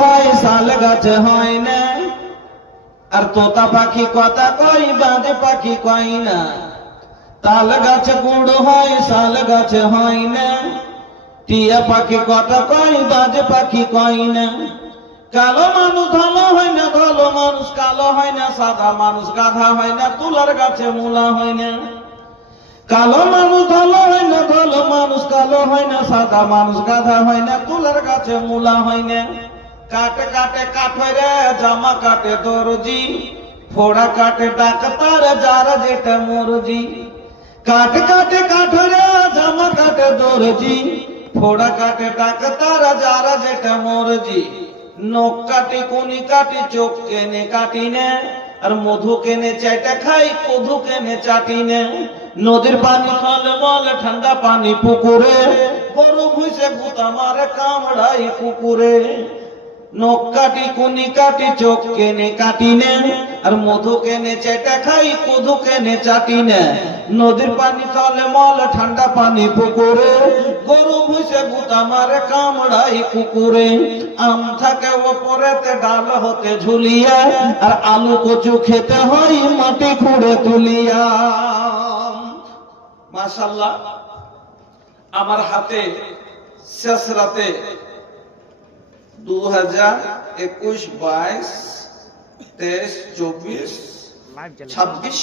হয় শাল গাছে হয় না, আর তোতা পাখি কথা কই বাজে পাখি কই না। তাল গাছে গুড় হয় শাল গাছে হয় না, টিয়া পাখি কথা কই বাজে পাখি কই না। কালো মানুষ ভালো হয় না, ভালো মানুষ কালো হয় না, সাদা মানুষ গাধা হয় না, তুলার গাছে মূলা হয় না। কালো মানুষ ভালো হয় না, ভালো মানুষ কালো হয় না, সাদা মানুষ গাধা হয় না, তুলার গাছে মূলা হয় না। কাটে কাটে কাঠরে জামা কাটে দর্জি, ফোড়া কাটে ডাক্তার যারা যেটা মরজি। কাটে কাটে কাঠরে জামা কাটে দর্জি, ফোড়া কাটে ডাক্তার যারা যেটা মরজি। নখ কাটে কোনি কাটে চোখ কেনে কাটি নে, আর মধু কেনে চাইটা খাই কধু কেনে চাটি নে। নদীর পানি টলমল ঠান্ডা পানি পুকুরে, গরু ভুষে গুতা মারে কামড়াই কুকুরে। নখ কাটি কোনি কাটি চোখ কেনে কাটি নে, আর মধু কেনে চেটে খাই কধু কেনে চাটি নে। নদীর পানি টলমল ঠান্ডা পানি পুকুরে, গরু ভুষে গুতা মারে কামড়াই কুকুরে। আম থাকে ওপরেতে ডাল হতে ঝুলিয়া, আর আলু কচু খেতে হয় মাটি খুঁড়ে তুলিয়া। মাশাআল্লাহ, আমার হাতে শেষ রাতে 2021, 22, 23, 24, 26